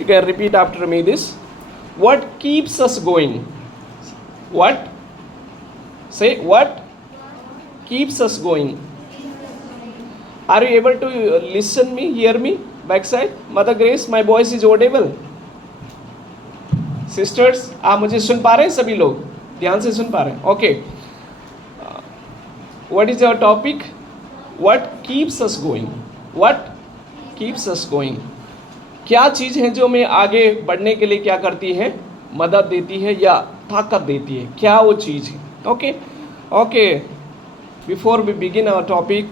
You can repeat after me this. What keeps us going? What? Say, what keeps us going? Are you able to listen me, hear me? Backside? Mother Grace, my voice is audible. Sisters, आप मुझे सुन पा रहे हैं सभी लोग? ध्यान से सुन पा रहे हैं? Okay. What is our topic? What keeps us going? What keeps us going? क्या चीज़ है जो हमें आगे बढ़ने के लिए क्या करती है? मदद देती है या ताकत देती है? क्या वो चीज़ है? Okay. Okay. Before we begin our topic,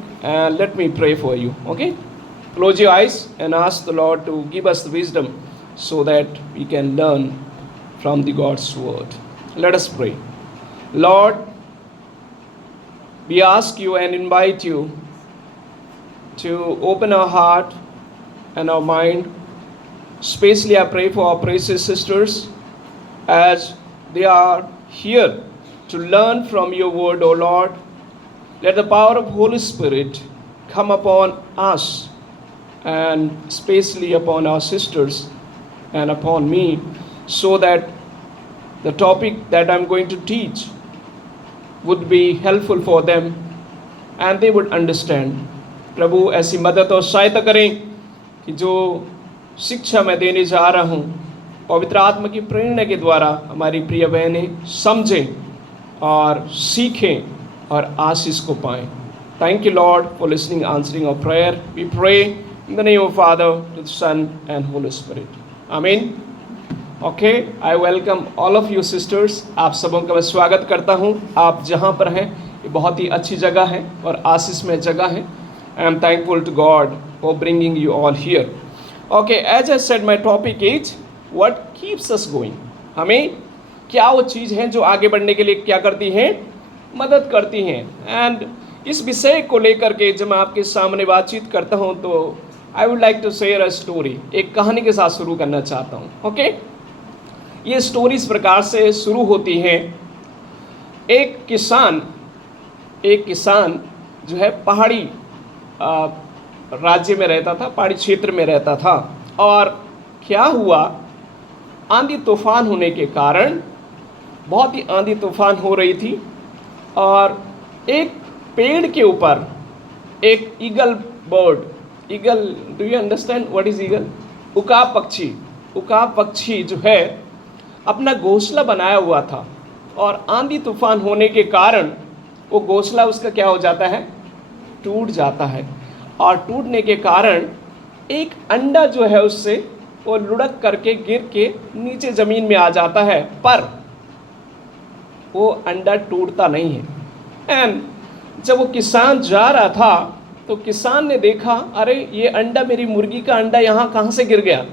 let me pray for you. Okay. Close your eyes and ask the Lord to give us the wisdom so that we can learn from the God's word. Let us pray. Lord, we ask you and invite you to open our heart and our mind. Especially I pray for our precious sisters as they are here to learn from your word, O Lord. Let the power of Holy Spirit come upon us and especially upon our sisters and upon me, so that the topic that I'm going to teach would be helpful for them and they would understand. प्रभु ऐसी मदद और सहायता करें कि जो शिक्षा मैं देने जा रहा हूँ पवित्र आत्मा की प्रेरणा के द्वारा हमारी प्रिय बहनें समझें और सीखें और आशीष को पाएं. Thank you, Lord, for listening, answering our prayer. We pray in the name of Father, the Son, and Holy Spirit. Amen. Okay, I welcome all of you sisters. आप सबों का मैं स्वागत करता हूँ. आप जहाँ पर हैं ये बहुत ही अच्छी जगह है और आशीष में जगह है. I am thankful to God for bringing you all here. Okay, as I said, my topic is what keeps us going. हमें क्या वो चीज़ है जो आगे बढ़ने के लिए क्या करती हैं, मदद करती हैं. एंड इस विषय को लेकर के जब मैं आपके सामने बातचीत करता हूँ तो I would like to share a story. एक कहानी के साथ शुरू करना चाहता हूँ. ओके, ये स्टोरी इस प्रकार से शुरू होती है. एक किसान जो है पहाड़ी राज्य में रहता था, पहाड़ी क्षेत्र में रहता था. और क्या हुआ, आंधी तूफान होने के कारण, बहुत ही आंधी तूफान हो रही थी और एक पेड़ के ऊपर एक eagle bird, eagle, do you understand what is eagle? उकाब पक्षी जो है अपना घोंसला बनाया हुआ था. और आंधी तूफान होने के कारण वो घोंसला उसका क्या हो जाता है, टूट जाता है. और टूटने के कारण एक अंडा जो है उससे वो लुढ़क करके गिर के नीचे ज़मीन में आ जाता है, पर वो अंडा टूटता नहीं है. एंड जब वो किसान जा रहा था तो किसान ने देखा, अरे ये अंडा, मेरी मुर्गी का अंडा यहाँ कहाँ से गिर गया.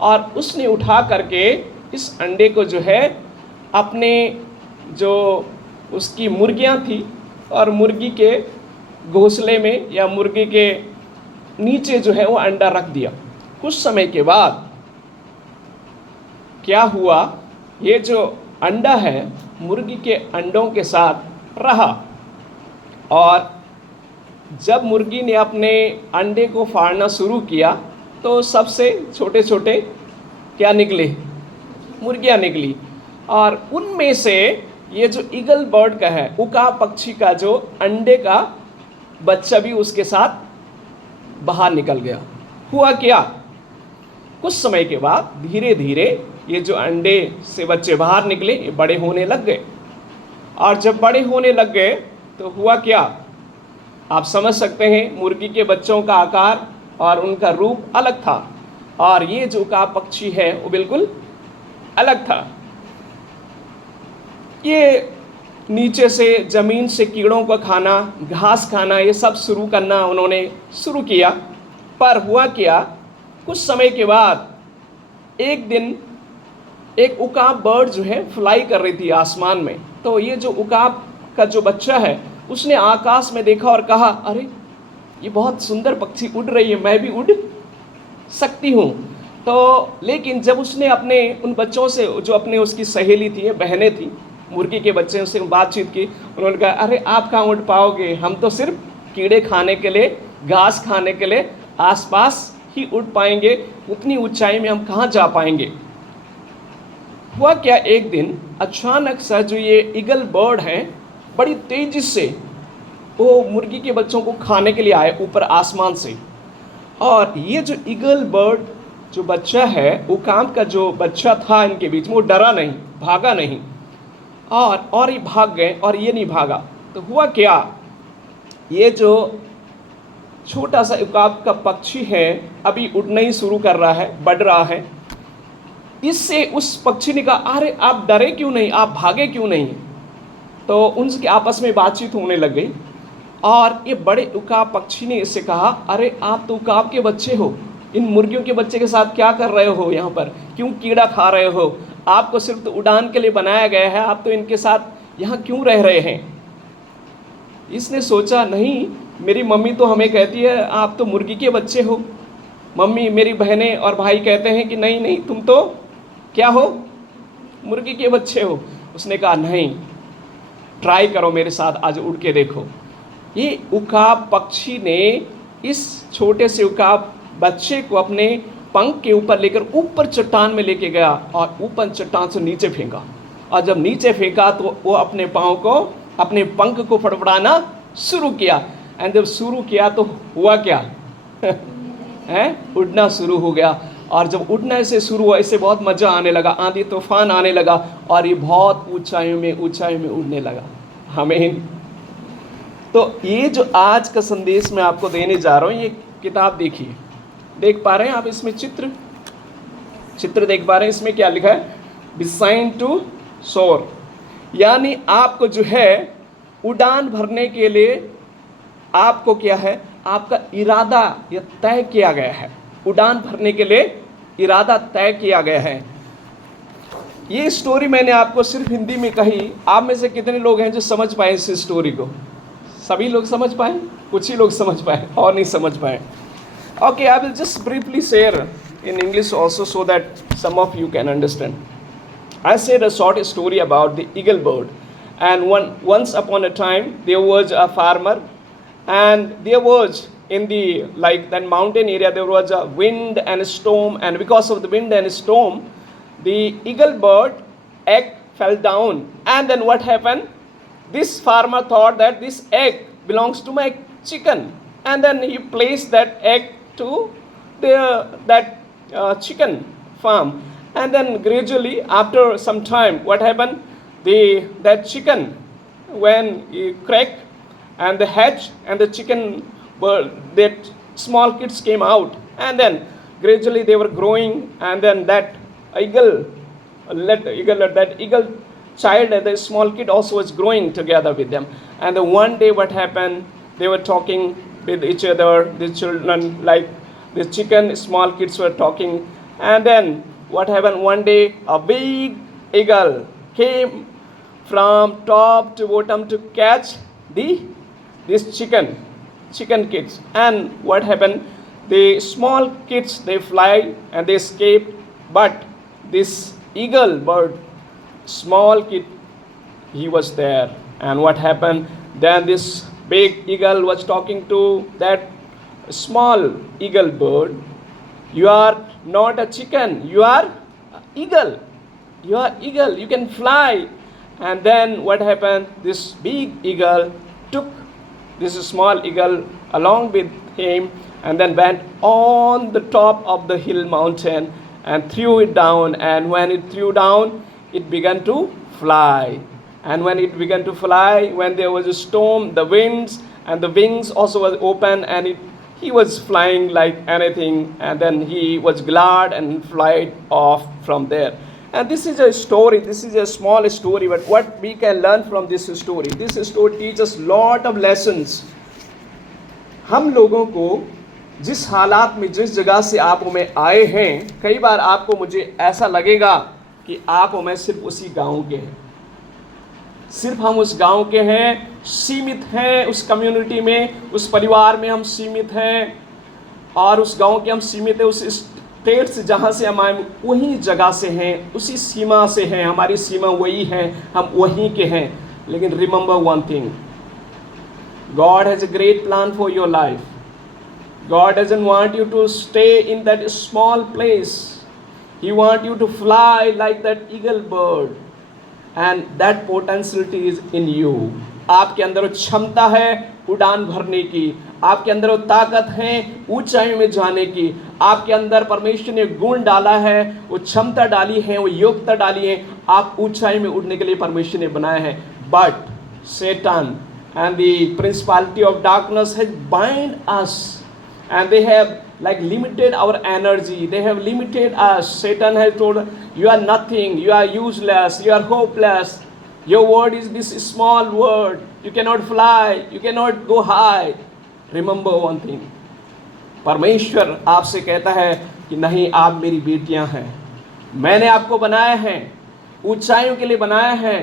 और उसने उठा करके इस अंडे को जो है अपने जो उसकी मुर्गियाँ थी और मुर्गी के घोंसले में या मुर्गी के नीचे जो है वो अंडा रख दिया. कुछ समय के बाद क्या हुआ, ये जो अंडा है मुर्गी के अंडों के साथ रहा. और जब मुर्गी ने अपने अंडे को फाड़ना शुरू किया तो सबसे छोटे छोटे क्या निकले, मुर्गियाँ निकली. और उनमें से ये जो ईगल बर्ड का है, उकाब पक्षी का जो अंडे का बच्चा भी उसके साथ बाहर निकल गया. हुआ क्या, कुछ समय के बाद धीरे धीरे ये जो अंडे से बच्चे बाहर निकले, ये बड़े होने लग गए. और जब बड़े होने लग गए तो हुआ क्या, आप समझ सकते हैं. मुर्गी के बच्चों का आकार और उनका रूप अलग था और ये जो उकाब पक्षी है वो बिल्कुल अलग था. ये नीचे से ज़मीन से कीड़ों को खाना, घास खाना, ये सब शुरू करना उन्होंने शुरू किया. पर हुआ क्या, कुछ समय के बाद एक दिन एक उकाब बर्ड जो है फ्लाई कर रही थी आसमान में. तो ये जो उकाब का जो बच्चा है उसने आकाश में देखा और कहा, अरे ये बहुत सुंदर पक्षी उड़ रही है, मैं भी उड़ सकती हूँ. तो लेकिन जब उसने अपने उन बच्चों से, जो अपने उसकी सहेली थी, बहनें थी, मुर्गी के बच्चे से बातचीत की, उन्होंने कहा, अरे आप कहाँ उड़ पाओगे, हम तो सिर्फ कीड़े खाने के लिए, घास खाने के लिए आसपास ही उड़ पाएंगे, उतनी ऊंचाई में हम कहाँ जा पाएंगे। हुआ क्या, एक दिन अचानक सा जो ये ईगल बर्ड है बड़ी तेजी से वो मुर्गी के बच्चों को खाने के लिए आए ऊपर आसमान से। और ये जो ईगल बर्ड जो बच्चा है, उकाब का जो बच्चा था इनके बीच में, वो डरा नहीं, भागा नहीं, और ये भाग गए और ये नहीं भागा। तो हुआ क्या, ये जो छोटा सा उकाब का पक्षी है अभी उड़ना ही शुरू कर रहा है, बढ़ रहा है। इससे उस पक्षी ने कहा, अरे आप डरे क्यों नहीं, आप भागे क्यों नहीं। तो उनकी आपस में बातचीत होने लग गई और ये बड़े उकाब पक्षी ने इससे कहा, अरे आप तो उकाब के बच्चे हो, इन मुर्गियों के बच्चे के साथ क्या कर रहे हो, यहाँ पर क्यों कीड़ा खा रहे हो, आपको सिर्फ तो उड़ान के लिए बनाया गया है, आप तो इनके साथ यहाँ क्यों रह रहे हैं। इसने सोचा, नहीं, मेरी मम्मी तो हमें कहती है आप तो मुर्गी के बच्चे हो, मम्मी मेरी बहनें और भाई कहते हैं कि नहीं नहीं तुम तो क्या हो, मुर्गी के बच्चे हो। उसने कहा, नहीं, ट्राई करो मेरे साथ, आज उड़ के देखो। ये उकाब पक्षी ने इस छोटे से उकाब बच्चे को अपने पंख के ऊपर लेकर ऊपर चट्टान में लेके गया और ऊपर चट्टान से नीचे फेंका। और जब नीचे फेंका तो वो अपने पाँव को, अपने पंख को फड़फड़ाना शुरू किया। एंड जब शुरू किया तो हुआ क्या है, उड़ना शुरू हो गया। और जब उड़ने से शुरू हुआ, इससे बहुत मज़ा आने लगा, आंधी तूफान आने लगा और ये बहुत ऊंचाइयों में उड़ने लगा। हमें तो ये जो आज का संदेश मैं आपको देने जा रहा हूँ, ये किताब देखिए, देख पा रहे हैं आप इसमें चित्र देख पा रहे हैं। इसमें क्या लिखा है, डिजाइन टू सोर, यानी आपको जो है उड़ान भरने के लिए आपको क्या है, आपका इरादा यह तय किया गया है। उड़ान भरने के लिए इरादा तय किया गया है। ये स्टोरी मैंने आपको सिर्फ हिंदी में कही। आप में से कितने लोग हैं जो समझ पाए इस स्टोरी को? सभी लोग समझ पाए, कुछ ही लोग समझ पाए और नहीं समझ पाए। Okay, I will just briefly share in English also so that some of you can understand. I said a short story about the eagle bird. And once upon a time there was a farmer, and there was in the that mountain area there was a wind and a storm, and because of the wind and storm the eagle bird egg fell down. And then what happened, this farmer thought that this egg belongs to my chicken, and then he placed that egg to that chicken farm. And then gradually after some time what happened, that chicken, when it cracked and the hatch and the chicken that small kids came out, and then gradually they were growing, and then that eagle child and the small kid also was growing together with them. And then one day what happened, they were talking with each other, the children, like the chicken small kids were talking. And then what happened, one day a big eagle came from top to bottom to catch these chicken kids. And what happened, the small kids, they fly and they escape, but this eagle bird, small kid, he was there. And what happened, then this big eagle was talking to that small eagle bird, you are not a chicken, you are eagle, you are eagle, you can fly. And then what happened, this big eagle took this small eagle along with him, and then went on the top of the hill mountain and threw it down. And when it threw down, it began to fly. And when it began to fly, when there was a storm, the winds and the wings also was open, and he was flying like anything. And then he was glad and flied off from there. And this is a story, this is a small story, but what we can learn from this story teaches lot of lessons. हम लोगों को जिस हालात में, जिस जगह से आप में आए हैं, कई बार आपको मुझे ऐसा लगेगा कि आप मैं सिर्फ उसी गांव के हैं, सिर्फ हम उस गांव के हैं, सीमित हैं उस कम्युनिटी में, उस परिवार में हम सीमित हैं, और उस गांव के हम सीमित हैं, उस स्टेट से जहाँ से हम आए वही जगह से हैं, उसी सीमा से हैं, हमारी सीमा वही है, हम वहीं के हैं. लेकिन remember one thing, God has a great plan for your life. God doesn't want you to stay in that small place. He wants you to fly like that eagle bird. And that potentiality is in you. आपके अंदर वो क्षमता है उड़ान भरने की, आपके अंदर वो ताकत है ऊंचाई में जाने की, आपके अंदर परमेश्वर ने गुण डाला है, वो क्षमता डाली है, वो योग्यता डाली है, आप ऊंचाई में उड़ने के लिए परमेश्वर ने बनाया है. But Satan and the principality of darkness has bind us, and they have like limited our energy, they have limited us. Satan has told, you are nothing, you are useless, you are hopeless, your word is this small word, you cannot fly, you cannot go high. Remember one thing, परमेश्वर आपसे कहता है कि नहीं, आप मेरी बेटियां हैं, मैंने आपको बनाया है, ऊंचाइयों के लिए बनाया है,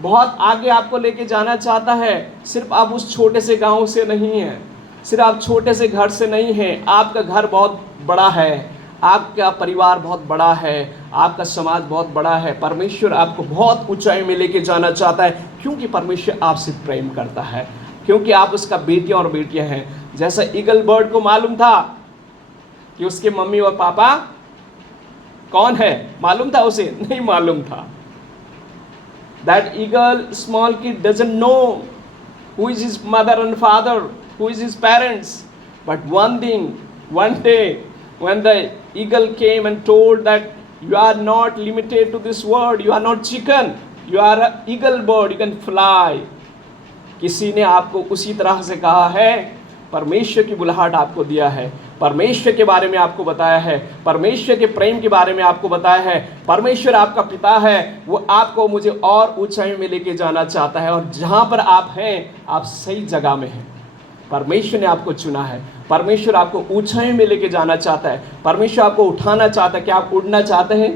बहुत आगे आपको लेके जाना चाहता है. सिर्फ आप उस छोटे से गांव से नहीं हैं, सिर्फ आप छोटे से घर से नहीं हैं, आपका घर बहुत बड़ा है, आपका परिवार बहुत बड़ा है, आपका समाज बहुत बड़ा है. परमेश्वर आपको बहुत ऊंचाई में लेके जाना चाहता है, क्योंकि परमेश्वर आपसे प्रेम करता है, क्योंकि आप उसका बेटियां और बेटियां हैं. जैसा ईगल बर्ड को मालूम था कि उसके मम्मी और पापा कौन है, मालूम था उसे? नहीं मालूम था. That eagle, small kid, doesn't know who is his mother and father, who is his parents. But one thing, one day, when the eagle came and told that you are not limited to this world, you are not chicken, you are an eagle bird, you can fly. किसी ने आपको उसी तरह से कहा है, परमेश्वर की बुलाहट आपको दिया है, परमेश्वर के बारे में आपको बताया है, परमेश्वर के प्रेम के बारे में आपको बताया है. परमेश्वर आपका पिता है, वो आपको मुझे और ऊंचाई में लेके जाना चाहता है, और जहाँ पर आप हैं आप सही जगह में हैं. परमेश्वर ने आपको चुना है, परमेश्वर आपको ऊंचाई में लेके जाना चाहता है, परमेश्वर आपको उठाना चाहता है. क्या आप उड़ना चाहते हैं?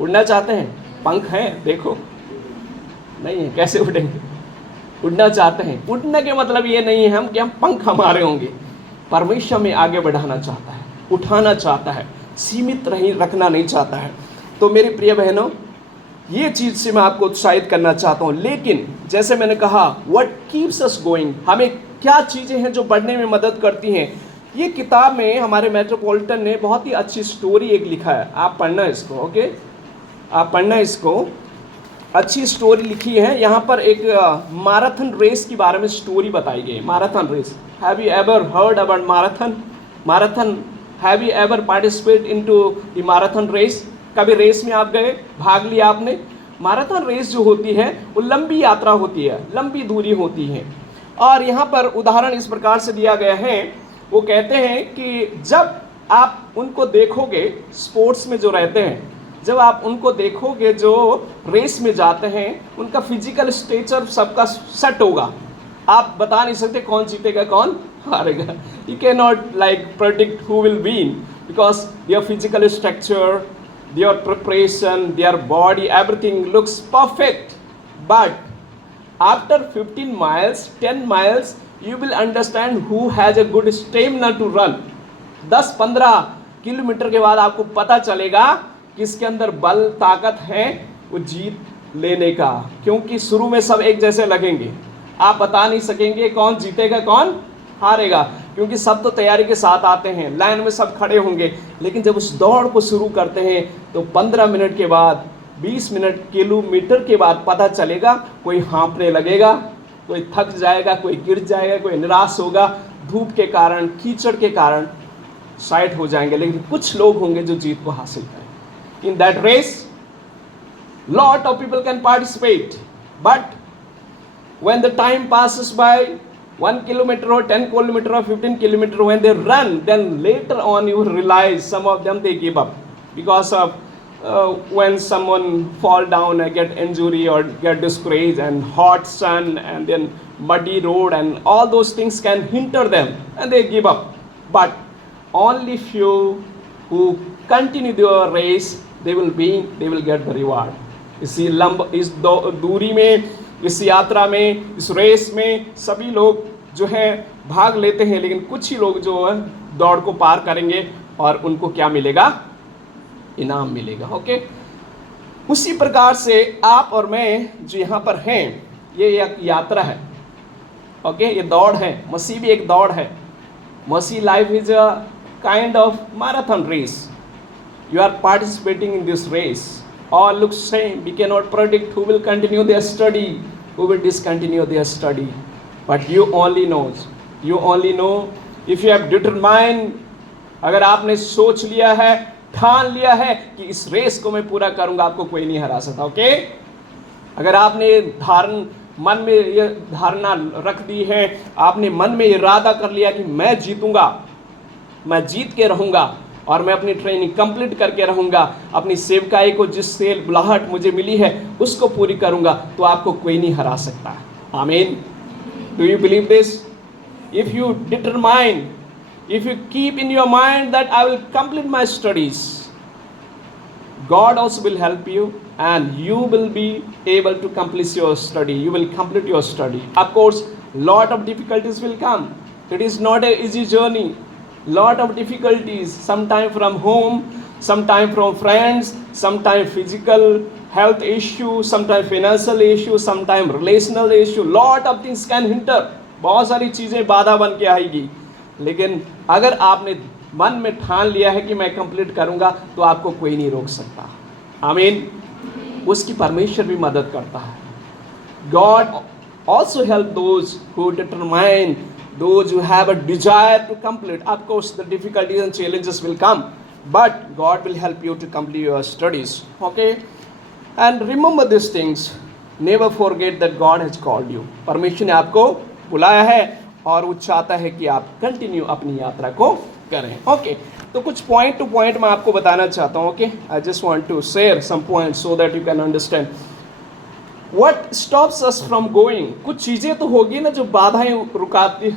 उड़ना चाहते हैं? पंख हैं? देखो नहीं है, कैसे उड़ेंगे? उड़ना चाहते हैं. उड़ने के मतलब ये नहीं है हम कि हम पंख हमारे होंगे. परमेश्वर में आगे बढ़ाना चाहता है, उठाना चाहता है, सीमित रखना नहीं चाहता है. तो मेरी प्रिय बहनों, ये चीज़ से मैं आपको उत्साहित करना चाहता हूँ. लेकिन जैसे मैंने कहा, व्हाट कीप्स अस गोइंग, हमें क्या चीज़ें हैं जो बढ़ने में मदद करती हैं. ये किताब में हमारे मेट्रोपॉलिटन ने बहुत ही अच्छी स्टोरी एक लिखा है, आप पढ़ना इसको. ओके, आप पढ़ना इसको, अच्छी स्टोरी लिखी है. यहाँ पर एक मैराथन रेस के बारे में स्टोरी बताई गई. Marathon race, have you ever heard about marathon? Have you ever participate into the marathon race? कभी रेस में आप गए, भाग लिया आपने? मैराथन रेस जो होती है वो लंबी यात्रा होती है, लंबी दूरी होती है. और यहाँ पर उदाहरण इस प्रकार से दिया गया है, वो कहते हैं कि जब आप उनको देखोगे, स्पोर्ट्स में जो रहते हैं, जब आप उनको देखोगे जो रेस में जाते हैं, उनका फिजिकल स्ट्रक्चर सबका सेट होगा. आप बता नहीं सकते कौन जीतेगा कौन हारेगा. You can not like predict who will win, because their physical structure, there preparation, their body, everything looks perfect. But after 15 miles, 10 miles, you will understand who has a good stamina to run. 10-15 kilometre के बाद आपको पता चलेगा किसके अंदर बल, ताकत है वो जीत लेने का. क्योंकि शुरू में सब एक जैसे लगेंगे, आप बता नहीं सकेंगे कौन जीतेगा कौन हारेगा, क्योंकि सब तो तैयारी के साथ आते हैं, लाइन में सब खड़े होंगे. लेकिन जब उस दौड़ को शुरू करते हैं तो 15 मिनट के बाद, 20 मिनट, किलोमीटर के बाद पता चलेगा, कोई हाँफने लगेगा, कोई थक जाएगा, कोई गिर जाएगा, कोई निराश होगा, धूप के कारण, कीचड़ के कारण साइड हो जाएंगे. लेकिन कुछ लोग होंगे जो जीत को हासिल करें. In that race, lot of people can participate, but when the time passes by, 1 kilometer or 10 kilometer or 15 kilometer, when they run, then later on you realize some of them they give up because of when someone fall down and get injury or get discouraged, and hot sun and then muddy road and all those things can hinder them and they give up. But only few who continue their race, they will get the reward. इस दूरी में, इस यात्रा में, इस race में सभी लोग जो है भाग लेते हैं, लेकिन कुछ ही लोग जो है दौड़ को पार करेंगे और उनको क्या मिलेगा? इनाम मिलेगा. ओके, उसी प्रकार से आप और मैं जो यहाँ पर हैं, ये एक यात्रा है. ओके, ये दौड़ है, मसीह भी एक दौड़ है. Mercy life is a kind of marathon race. You are participating in this race. All looks same. We cannot predict who will continue their study, who will discontinue their study. But you only know if you have determined, अगर आपने सोच लिया है, ठान लिया है कि इस रेस को मैं पूरा करूंगा, आपको कोई नहीं हरा सकता. ओके, अगर आपने मन में ये धारणा रख दी है, आपने मन में इरादा कर लिया कि मैं जीतूंगा, मैं जीत के रहूंगा और मैं अपनी ट्रेनिंग कंप्लीट करके रहूंगा, अपनी सेवकाई को जिससे बुलाहट मुझे मिली है उसको पूरी करूंगा, तो आपको कोई नहीं हरा सकता. आमीन. Do you believe this? If you determine, if you keep in your mind that I will complete my studies, God also will help you and you will be able to complete your study. You will complete your study. Of course, lot of difficulties will come. It is not an easy journey. Lot of difficulties, sometime from home, sometime from friends, sometime physical health issue, sometime financial issue, sometime relational issue. Lot of things can hinder. बहुत सारी चीज़ें बाधा बन के आएगी. लेकिन अगर आपने मन में ठान लिया है कि मैं कंप्लीट करूंगा, तो आपको कोई नहीं रोक सकता. आमीन. उसकी परमेश्वर भी मदद करता है. God also help those who determine, those who have a desire to complete. Of course the difficulties and challenges will come, but God will help you to complete your studies. Okay, and remember this things. Never forget that God has called you. परमेश्वर ने आपको बुलाया है और वो चाहता है कि आप कंटिन्यू अपनी यात्रा को करें. ओके, तो कुछ पॉइंट टू पॉइंट मैं आपको बताना चाहता हूँ. Okay, I just want to share some point so that you can understand what stops us from going. कुछ चीज़ें तो होगी ना जो बाधाएं रुकाती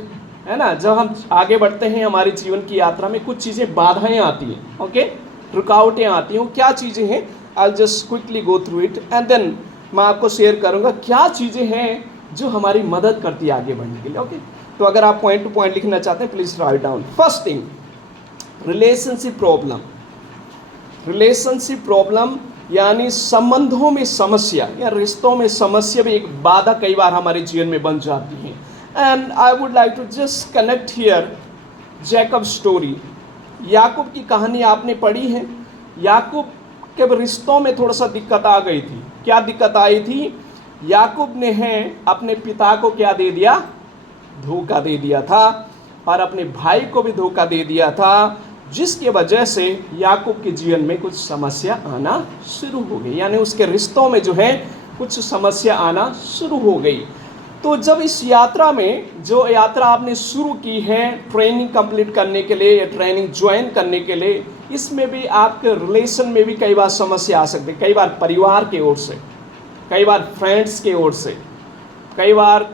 है ना. जब हम आगे बढ़ते हैं हमारे जीवन की यात्रा में, कुछ चीज़ें बाधाएं आती हैं. ओके, रुकावटें आती हैं. वो क्या चीज़ें हैं? I just quickly go through it and then मैं आपको शेयर करूँगा क्या चीज़ें हैं जो हमारी मदद करती है आगे बढ़ने के लिए. ओके, तो अगर आप पॉइंट टू पॉइंट लिखना चाहते हैं, please write down. First thing, relationship problem. Relationship problem यानी संबंधों में समस्या या रिश्तों में समस्या भी एक बाधा कई बार हमारे जीवन में बन जाती है. And I would like to just connect here Jacob story. याकूब की कहानी आपने पढ़ी है. याकूब के रिश्तों में थोड़ा सा दिक्कत आ गई थी. क्या दिक्कत आई थी? याकूब ने अपने पिता को क्या दे दिया? धोखा दे दिया था, और अपने भाई को भी धोखा दे दिया था, जिसके वजह से याकूब के जीवन में कुछ समस्या आना शुरू हो गई. यानी उसके रिश्तों में जो है कुछ समस्या आना शुरू हो गई. तो जब इस यात्रा में, जो यात्रा आपने शुरू की है ट्रेनिंग कंप्लीट करने के लिए या ट्रेनिंग ज्वाइन करने के लिए, इसमें भी आपके रिलेशन में भी कई बार समस्या आ सकती है. कई बार परिवार की ओर से, कई बार फ्रेंड्स की ओर से, कई बार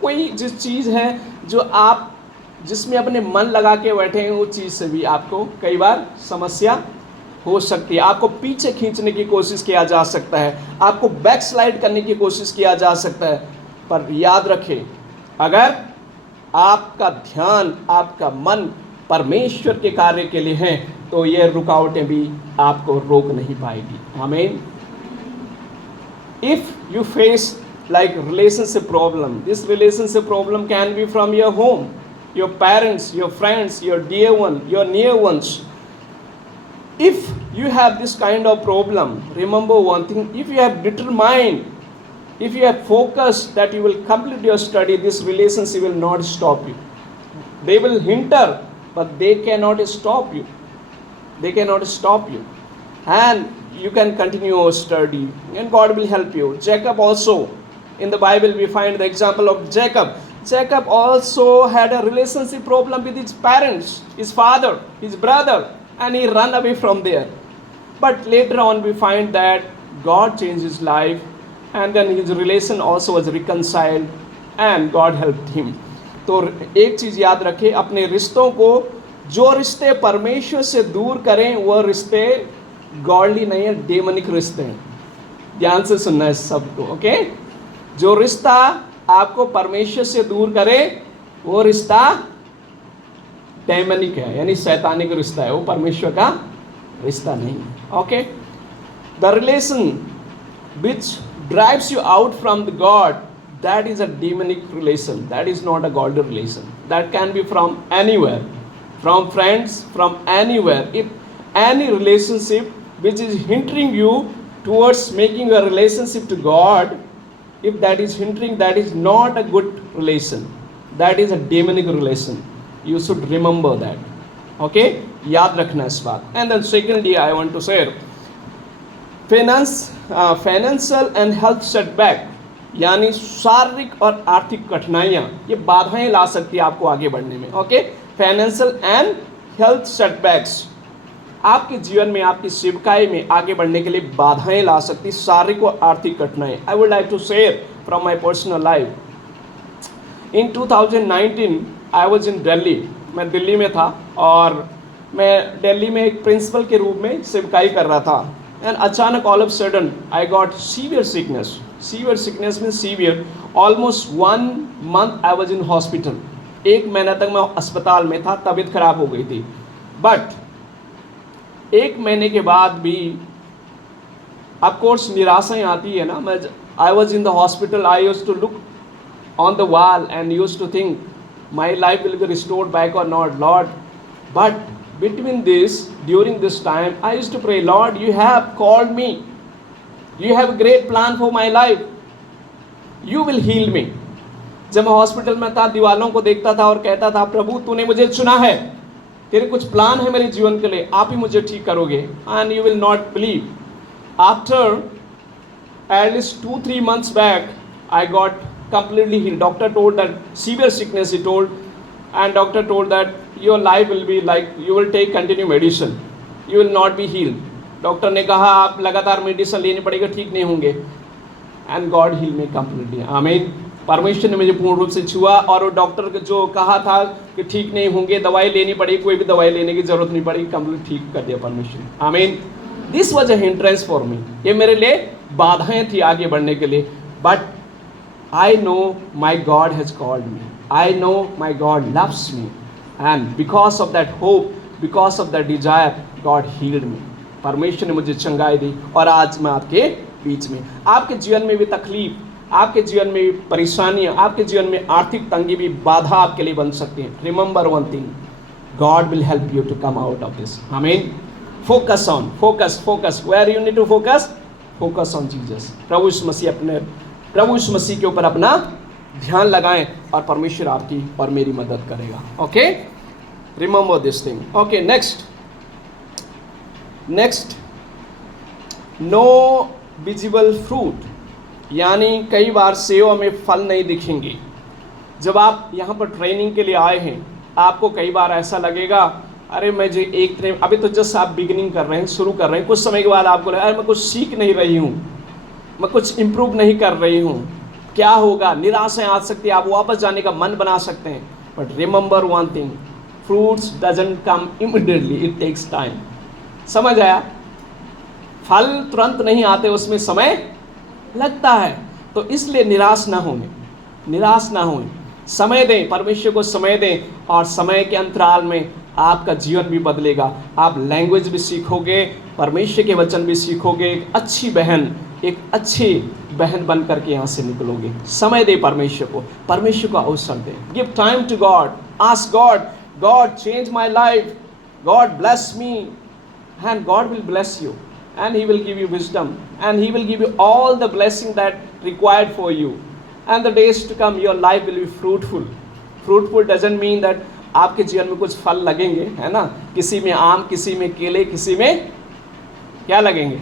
कोई जिस चीज़ है जो आप जिसमें अपने मन लगा के बैठे हैं, वो चीज़ से भी आपको कई बार समस्या हो सकती है. आपको पीछे खींचने की कोशिश किया जा सकता है, आपको बैक स्लाइड करने की कोशिश किया जा सकता है. पर याद रखें, अगर आपका ध्यान, आपका मन परमेश्वर के कार्य के लिए है, तो ये रुकावटें भी आपको रोक नहीं पाएगी. आमीन. If you face like relationship problem, this relationship problem can be from your home, your parents, your friends, your dear one, your near ones. If you have this kind of problem, remember one thing: if you have determined, if you have focused that you will complete your study, this relationship will not stop you. They will hinder, but they cannot stop you. They cannot stop you, and you can continue your study and God will help you. Jacob also, in the Bible we find the example of Jacob. Jacob also had a relationship problem with his parents, his father, his brother, and he ran away from there. But later on we find that God changed his life, and then his relation also was reconciled and God helped him. तो एक चीज़ याद रखें, अपने रिश्तों को, जो रिश्ते परमेश्वर से दूर करें वो रिश्ते गॉडली नहीं है, डेमनिक रिश्ते हैं. ध्यान से सुनना है सबको. ओके, जो रिश्ता आपको परमेश्वर से दूर करे वो रिश्ता डेमनिक है, यानी शैतानिक रिश्ता है, वो परमेश्वर का रिश्ता नहीं है. Okay, the relation which drives you out from the God, that is a demonic relation, that is not a godly relation. that can be from anywhere, from friends, from anywhere. If any relationship which is hindering you towards making a relationship to God, if that is hindering, that is not a good relation, that is a demonic relation. You should remember that. Okay, याद रखना इस बात. And then secondly I want to share financial and health setback, यानी शारीरिक और आर्थिक कठिनाइयाँ, ये बाधाएं ला सकती है आपको आगे बढ़ने में. Okay, financial and health setbacks आपके जीवन में, आपकी सेवकाई में आगे बढ़ने के लिए बाधाएं ला सकती, शारीरिक और आर्थिक कठिनाई. I would like to share from my personal life. In 2019 I was in Delhi. मैं दिल्ली में था और मैं दिल्ली में एक प्रिंसिपल के रूप में सेवकाई कर रहा था. एंड अचानक all of sudden I got severe sickness. Severe sickness mean severe. Almost 1 month I was in hospital. 1 महीना तक मैं अस्पताल में था, तबीयत खराब हो गई थी. बट 1 महीने के बाद भी ऑफकोर्स निराशाएँ आती है ना. मैं I was in the hospital, I used to look on the wall and used to think my life will be restored back or not, Lord. But between this, during this time, I used to pray, Lord, you have called me, you have a great plan for my life, you will heal me. जब मैं hospital में था, दीवालों को देखता था और कहता था, प्रभु तूने मुझे चुना है, तेरे कुछ प्लान है मेरे जीवन के लिए, आप ही मुझे ठीक करोगे. And you will not believe, after at least 2-3 months back, I got completely healed. Doctor told that severe sickness, he told, and doctor told that your life will be like, you will take continue medicine, you will not be healed. Doctor ने कहा आप लगातार medicine लेनी पड़ेगा, ठीक नहीं होंगे. And God heal me completely. आमीन. परमेश्वर ने मुझे पूर्ण रूप से छुआ और वो डॉक्टर जो कहा था कि ठीक नहीं होंगे, दवाई लेनी पड़ेगी, कोई भी दवाई लेने की जरूरत नहीं पड़ेगी, कंप्लीट ठीक कर दिया परमेश्वर ने. आमीन. This was a hindrance for me. ये मेरे लिए बाधाएं थी आगे बढ़ने के लिए. But I know my God has called me. I know my God loves me. And because of that hope, because of that desire, God healed me. परमेश्वर ने मुझे चंगाई दी और आज मैं आपके बीच में. आपके जीवन में भी तकलीफ, आपके जीवन में भी परेशानियां, आपके जीवन में आर्थिक तंगी भी बाधा आपके लिए बन सकती है. Remember one thing, God will help you to come out of this. Amen. Focus. Where you need to focus? Focus on Jesus. प्रभु यीशु मसीह के ऊपर अपना ध्यान लगाएं और परमेश्वर आपकी और मेरी मदद करेगा. Okay, remember this thing. Okay, next no visible fruit, यानी कई बार सेवा में फल नहीं दिखेंगे. जब आप यहाँ पर ट्रेनिंग के लिए आए हैं, आपको कई बार ऐसा लगेगा, अरे मैं जो अभी तो जस्ट आप बिगिनिंग कर रहे हैं, शुरू कर रहे हैं, कुछ समय के बाद आपको लगा, अरे मैं कुछ सीख नहीं रही हूँ, मैं कुछ इम्प्रूव नहीं कर रही हूँ, क्या होगा. निराशा आ सकती है, आप वापस जाने का मन बना सकते हैं. But remember one thing, fruits doesn't come immediately, it takes time. समझ आया? फल तुरंत नहीं आते, उसमें समय लगता है. तो इसलिए निराश ना हों. समय दें, परमेश्वर को समय दें और समय के अंतराल में आपका जीवन भी बदलेगा. आप लैंग्वेज भी सीखोगे, परमेश्वर के वचन भी सीखोगे, एक अच्छी बहन बन करके यहाँ से निकलोगे. समय दे परमेश्वर को अवसर दे. Give time to God. Ask God change my life, God bless me, and God will bless you, and he will give you wisdom, and he will give you all the blessing that required for you. And the days to come your life will be fruitful. Doesn't mean that आपके जीवन में कुछ फल लगेंगे, है ना. किसी में आम, किसी में केले, किसी में क्या लगेंगे,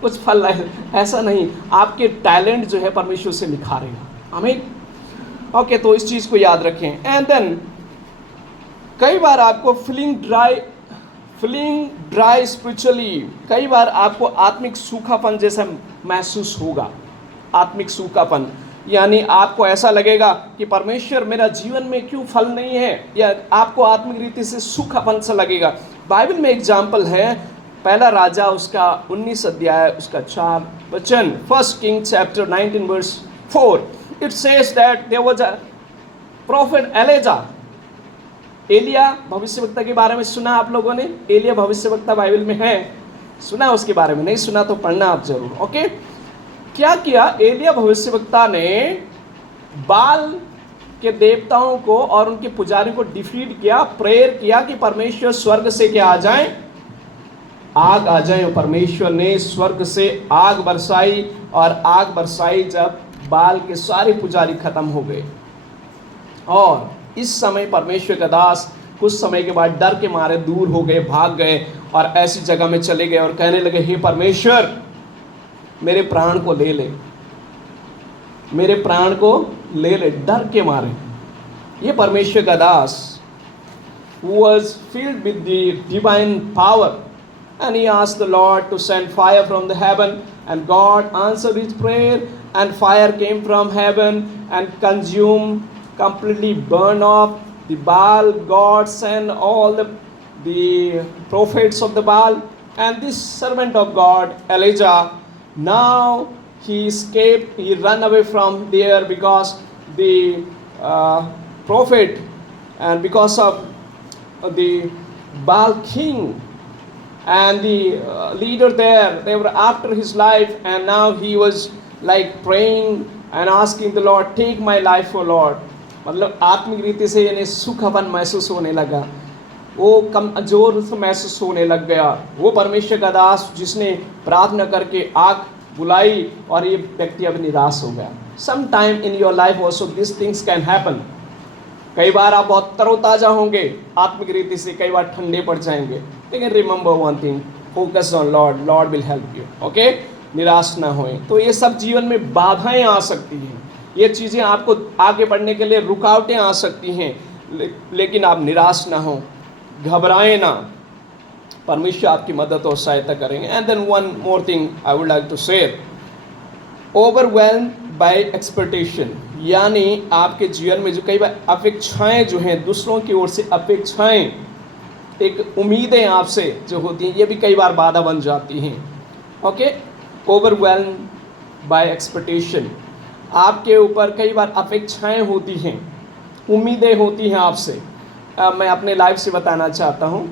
कुछ फल, ऐसा नहीं. आपके टैलेंट जो है परमेश्वर से निखारेगा. आमीन. ओके, तो इस चीज़ को याद रखें. एंड देन कई बार आपको फीलिंग ड्राई स्पिरिचुअली, कई बार आपको आत्मिक सूखापन जैसा महसूस होगा. आत्मिक सूखापन यानी आपको ऐसा लगेगा कि परमेश्वर मेरा जीवन में क्यों फल नहीं है, या आपको आत्मिक रीति से सूखापन सा लगेगा. बाइबल में एग्जाम्पल है, पहला राजा उसका 19 अध्याय उसका 4 वचन. 1 Kings chapter 19 verse 4. It says that there was a prophet Elijah. Elia भविष्यवक्ता के बारे में सुना आप लोगों ने? एलिया भविष्यवक्ता बाइबल में है, सुना उसके बारे में? नहीं सुना तो पढ़ना आप जरूर. ओके, क्या किया एलिया भविष्यवक्ता ने? बाल के देवताओं को और उनके पुजारियों को डिफीट किया, प्रेयर किया कि परमेश्वर स्वर्ग से क्या आ जाए, आग आ जाए। परमेश्वर ने स्वर्ग से आग बरसाई, और आग बरसाई जब बाल के सारे पुजारी खत्म हो गए। और इस समय परमेश्वर का दास कुछ समय के बाद डर के मारे दूर हो गए, भाग गए और ऐसी जगह में चले गए और कहने लगे, हे परमेश्वर मेरे प्राण को ले ले, मेरे प्राण को ले ले, डर के मारे। ये परमेश्वर का दास who was filled with the divine power, and he asked the Lord to send fire from the heaven, and God answered his prayer, and fire came from heaven and consumed, completely burned off the Baal gods and all the prophets of the Baal. And this servant of God, Elijah, now he escaped, he ran away from there because the prophet, and because of the Baal king and the leader there, they were after his life, and now he was like praying and asking the Lord, take my life, O Lord. मतलब आत्मिक रीति से यानी सुखवन महसूस होने लगा, वो कमजोर महसूस होने लग गया। वो परमेश्वर का दास जिसने प्रार्थना करके आग बुलाई, और ये व्यक्ति अब निराश हो गया। Some time in your life also this things can happen. कई बार आप बहुत तरोताजा होंगे आत्मिक रीति से, कई बार ठंडे पड़ जाएंगे, लेकिन remember one thing, focus on Lord, Lord will help you. Okay, निराश ना होए। तो ये सब जीवन में बाधाएं आ सकती हैं, ये चीज़ें आपको आगे बढ़ने के लिए रुकावटें आ सकती हैं, लेकिन आप निराश ना हो, घबराएं ना, परमेश्वर आपकी मदद और सहायता करेंगे। And then one more thing I would like to share, overwhelmed by expectation, यानी आपके जीवन में जो कई बार अपेक्षाएं जो हैं, दूसरों की ओर से अपेक्षाएं, एक उम्मीदें आपसे जो होती हैं, ये भी कई बार बाधा बन जाती हैं। ओके, ओवरवेल्म्ड बाय एक्सपेक्टेशन, आपके ऊपर कई बार अपेक्षाएं होती हैं, उम्मीदें होती हैं आपसे। मैं अपने लाइफ से बताना चाहता हूँ,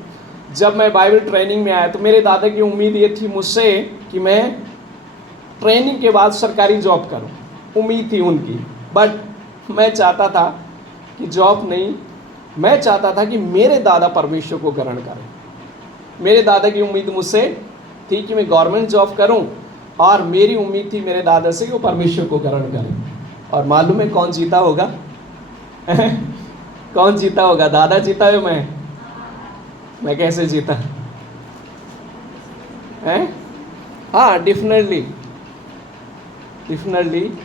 जब मैं बाइबल ट्रेनिंग में आया तो मेरे दादा की उम्मीद ये थी मुझसे कि मैं ट्रेनिंग के बाद सरकारी जॉब करूँ, उम्मीद थी उनकी। बट मैं चाहता था कि जॉब नहीं, मैं चाहता था कि मेरे दादा परमेश्वर को ग्रहण करें। मेरे दादा की उम्मीद मुझसे थी कि मैं गवर्नमेंट जॉब करूं, और मेरी उम्मीद थी मेरे दादा से कि वो परमेश्वर को ग्रहण करें। और मालूम है कौन जीता होगा? कौन जीता होगा? दादा जीता है, मैं कैसे जीता है? हाँ, डेफिनेटली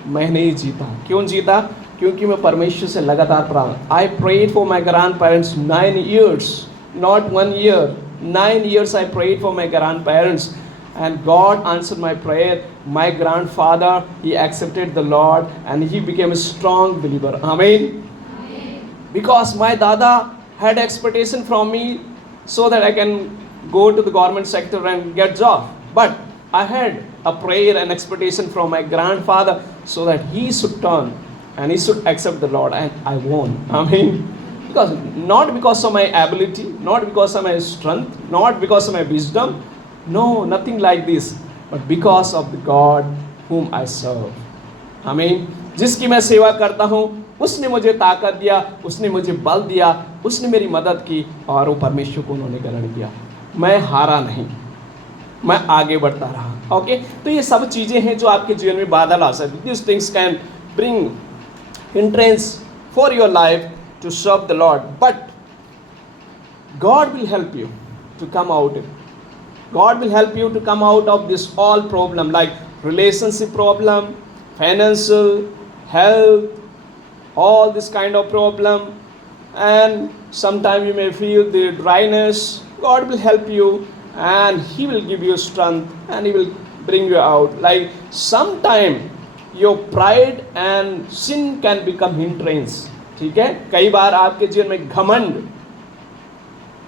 मैं नहीं जीता। क्यों जीता? क्योंकि मैं परमेश्वर से लगातार प्रार्थना, I prayed for my grand parents 9 years, not 1 year, 9 years I prayed for my grandparents, and God answered my prayer. My grandfather, he accepted the Lord and he became a strong believer. Amen. Because my dada had expectation from me so that I can go to the government sector and get job. But I had a prayer and expectation from my grandfather so that he should turn and he should accept the Lord, and I won. Amen. Because not because of my ability, not because of my strength, not because of my wisdom, no, nothing like this, but because of the God whom I serve. Amen. जिसकी मैं सेवा करता हूँ, उसने मुझे ताकत दिया, उसने मुझे बल दिया, उसने मेरी मदद की, और वो परमेश्वर को उन्होंने ग्रहण किया। मैं हारा नहीं, मैं आगे बढ़ता रहा। ओके, तो ये सब चीज़ें हैं जो आपके जीवन में बाधा ला सकती। This things can bring hindrance for your life to serve the Lord, but God will help you to come out. God will help you to come out of this all problem, like relationship problem, financial, health, all this kind of problem, and sometimes you may feel the dryness. God will help you and He will give you strength and He will bring you out. Like sometime your pride and sin can become hindrance. ठीक है, कई बार आपके जीवन में घमंड,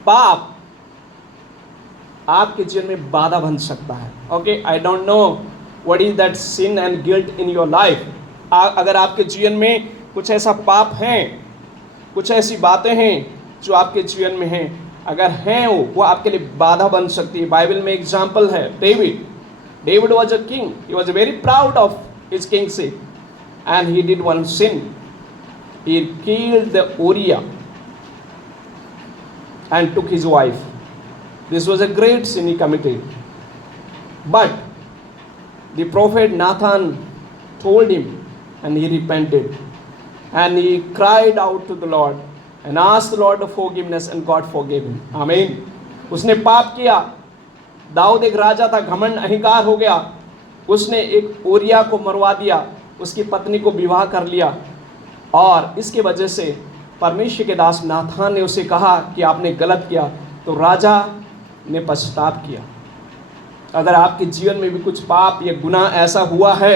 पाप आपके जीवन में बाधा बन सकता है। Okay, I don't know what is that sin and guilt in your life. अगर आपके जीवन में कुछ ऐसा पाप है, कुछ ऐसी बातें हैं जो आपके जीवन में हैं, अगर हैं वो आपके लिए बाधा बन सकती है। बाइबल में एग्जाम्पल है David was a king, he was very proud of his kingship, and he did one sin, he killed the Uriah and took his wife. This was a great sin he committed. But the prophet Nathan told him, and he repented. And he cried out to the Lord and asked the Lord of forgiveness, and God forgave him. Amen. उसने पाप किया. दाऊद एक राजा था, घमंड अहंकार हो गया. उसने एक ओरिया को मरवा दिया, उसकी पत्नी को विवाह कर लिया, और इसके वजह से परमेश्वर के दास नाथान ने उसे कहा कि आपने गलत किया. तो राजा ने पश्चाताप किया. अगर आपके जीवन में भी कुछ पाप या गुनाह ऐसा हुआ है,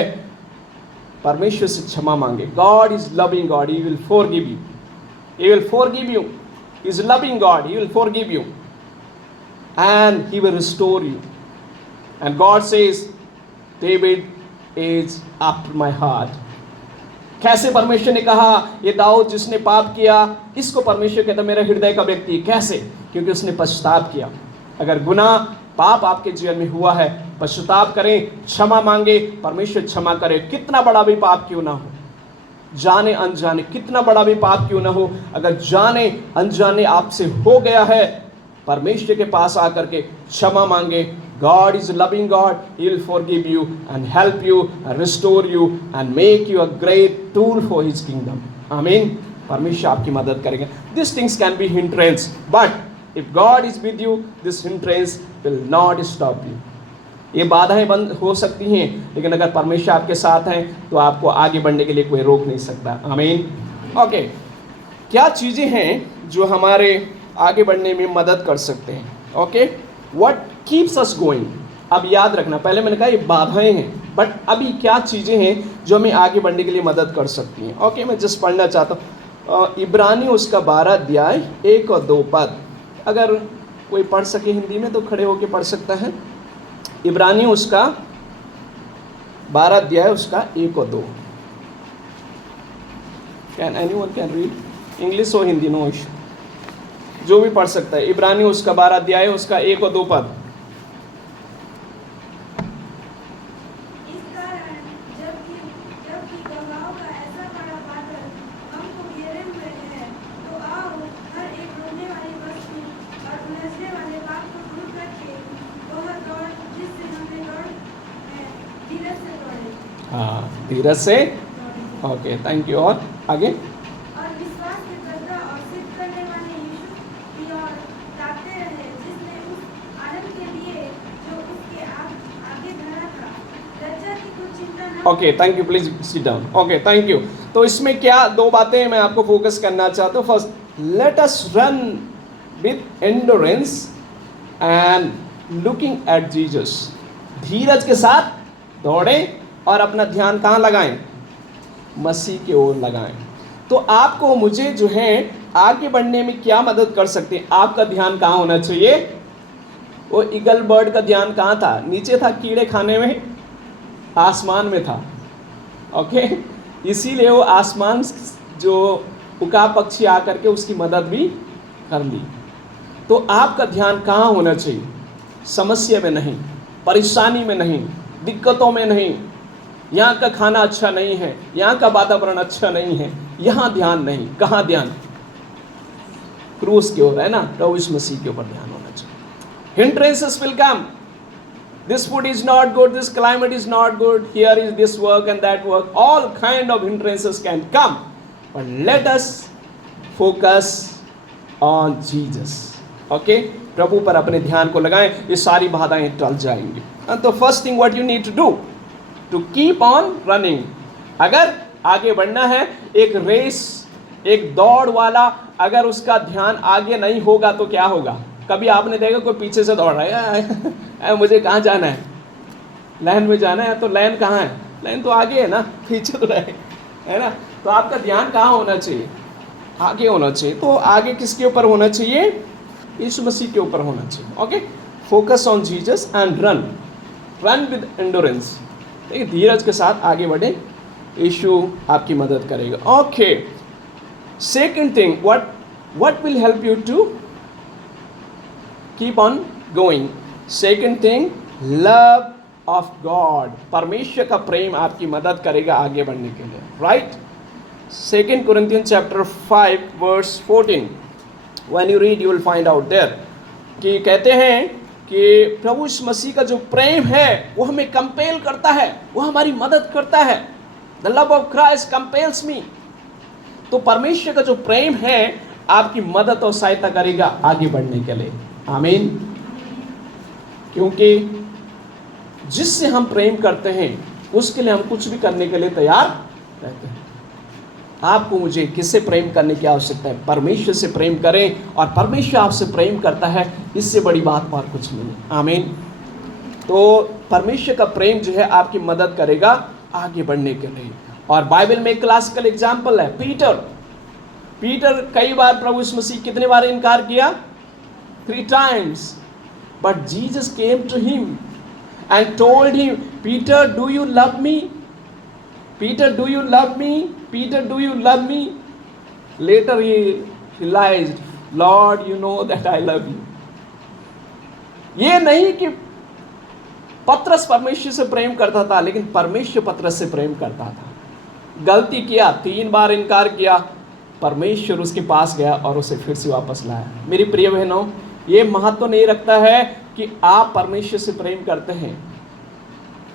परमेश्वर से क्षमा मांगे. God is loving God, he will forgive you. He will forgive you. He is loving God, he will forgive you and he will restore you. And God says, David is after my heart. कैसे परमेश्वर ने कहा ये दाऊद जिसने पाप किया, इसको परमेश्वर कहता मेरा हृदय का व्यक्ति. कैसे? क्योंकि उसने पश्चाताप किया. अगर गुनाह पाप आपके जीवन में हुआ है, पश्चाताप करें, क्षमा मांगे, परमेश्वर क्षमा करे. कितना बड़ा भी पाप क्यों ना हो, जाने अनजाने कितना बड़ा भी पाप क्यों ना हो, अगर जाने अनजाने आपसे हो गया है, परमेश्वर के पास आकर के क्षमा मांगे. God is a loving God. He will forgive you and help you and restore you and make you a great tool for His kingdom. Amen. परमेश्वर आपकी मदद करेंगे. These things can be hindrance, but if God is with you, this hindrance will not stop you. ये बाधाएं बंद हो सकती हैं, लेकिन अगर परमेश्वर आपके साथ हैं तो आपको आगे बढ़ने के लिए कोई रोक नहीं सकता. आमीन. ओके, क्या चीज़ें हैं जो हमारे आगे बढ़ने में मदद कर सकते हैं? Okay, what keeps us going. अब याद रखना, पहले मैंने कहा ये बाधाएं हैं, बट अभी क्या चीज़ें हैं जो हमें आगे बढ़ने के लिए मदद कर सकती हैं. ओके, मैं जस्ट पढ़ना चाहता हूँ. इब्रानी उसका 12 अध्याय 1 और 2 पद. अगर कोई पढ़ सके हिंदी में तो खड़े होकर पढ़ सकता है. इब्रानी उसका 12 अध्याय उसका 1 और 2. Can anyone can read English और हिंदी? नो इशू, जो भी पढ़ सकता है. इब्रानी उसका 12 अध्याय उसका 1 और 2 पद. इस कारण जबकि गवाहों का ऐसा बड़ा बादल हमको घेरे हुए है, तो आओ हर एक रोने वाली वस्तु और उलझने वाले पाप को दूर करके वह दौड़ जिससे हमें दौड़ है, धीरज से दौड़े. हाँ, धीरज से. Okay, thank you. और आगे. और विश्वास के गड्ढा और सिद्ध करने वाले यीशु की ओर ताकते रहे, जिसने उस आनंद के लिए जो उसके आगे धरा था लज्जा की कुछ चिंता न. Okay, thank you. Please sit down. Okay, thank you. तो इसमें क्या दो बातें मैं आपको फोकस करना चाहता हूँ. First, let us run with endurance and looking at Jesus. धीरज के साथ दौड़ें और अपना ध्यान कहाँ लगाएं? मसीह की ओर लगाएं. तो आपको मुझे जो है आगे बढ़ने में क्या मदद कर सकते हैं? आपका ध्यान कहाँ होना चाहिए? वो ईगल बर्ड का ध्यान कहाँ था? नीचे था, कीड़े खाने में? आसमान में था. ओके, इसीलिए वो आसमान जो उका पक्षी आकर के उसकी मदद भी कर ली. तो आपका ध्यान कहाँ होना चाहिए? समस्या में नहीं, परेशानी में नहीं, दिक्कतों में नहीं. यहाँ का खाना अच्छा नहीं है, यहाँ का वातावरण अच्छा नहीं है, यहाँ ध्यान नहीं. कहाँ ध्यान? क्रूस की ओर, है ना? प्रभु यीशु मसीह के ऊपर ध्यान होना चाहिए. Hindrances will come. This food is not good, this climate is not good, here is this work and that work. All kind of hindrances can come. But let us focus on Jesus. Okay? प्रभु पर अपने ध्यान को लगाएं, ये सारी बाधाएं टल जाएंगी. And the first thing what you need to do to keep on running. अगर आगे बढ़ना है, एक रेस, एक दौड़ वाला, अगर उसका ध्यान आगे नहीं होगा तो क्या होगा? कभी आपने देखा कोई पीछे से दौड़ रहा है, मुझे कहाँ जाना है? लाइन में जाना है. तो लाइन कहाँ है? लाइन तो आगे है ना, पीछे तो रहे, है ना? तो आपका ध्यान कहाँ होना चाहिए? आगे होना चाहिए. तो आगे किसके ऊपर होना चाहिए? यीशु मसीह के ऊपर होना चाहिए. Okay, focus on Jesus and run with endurance. देखिए, धीरज के साथ आगे बढ़े, यीशु आपकी मदद करेगा. Okay, second thing, what will help you to keep on going? Second thing, love of God. परमेश्वर का प्रेम आपकी मदद करेगा आगे बढ़ने के लिए. Right? 2 Corinthians chapter 5 verse 14. When you read, you will find out there कि कहते हैं कि प्रभु यीशु मसीह का जो प्रेम है वो हमें कंपेल करता है, वो हमारी मदद करता है. The love of Christ compels me. तो परमेश्वर का जो प्रेम है आपकी मदद और सहायता करेगा आगे बढ़ने के लिए. आमीन. क्योंकि जिससे हम प्रेम करते हैं उसके लिए हम कुछ भी करने के लिए तैयार रहते हैं. आपको मुझे किससे प्रेम करने की आवश्यकता है? परमेश्वर से प्रेम करें और परमेश्वर आपसे प्रेम करता है, इससे बड़ी बात और कुछ नहीं. आमीन. तो परमेश्वर का प्रेम जो है आपकी मदद करेगा आगे बढ़ने के लिए. और बाइबल में एक क्लासिकल एग्जाम्पल है पीटर कई बार प्रभु यीशु मसीह कितने बार इनकार किया? 3 times. But Jesus came to him and told him, Peter, do you love me? Peter, do you love me? Peter, do you love me? Later he realized, Lord, you know that I love you. ये नहीं कि पत्रस परमेश्वर से प्रेम करता था, लेकिन परमेश्वर पत्रस से प्रेम करता था. गलती किया, 3 बार इनकार किया, परमेश्वर उसके पास गया और उसे फिर से वापस लाया. मेरी प्रिय बहनों, ये महत्व नहीं रखता है कि आप परमेश्वर से प्रेम करते हैं,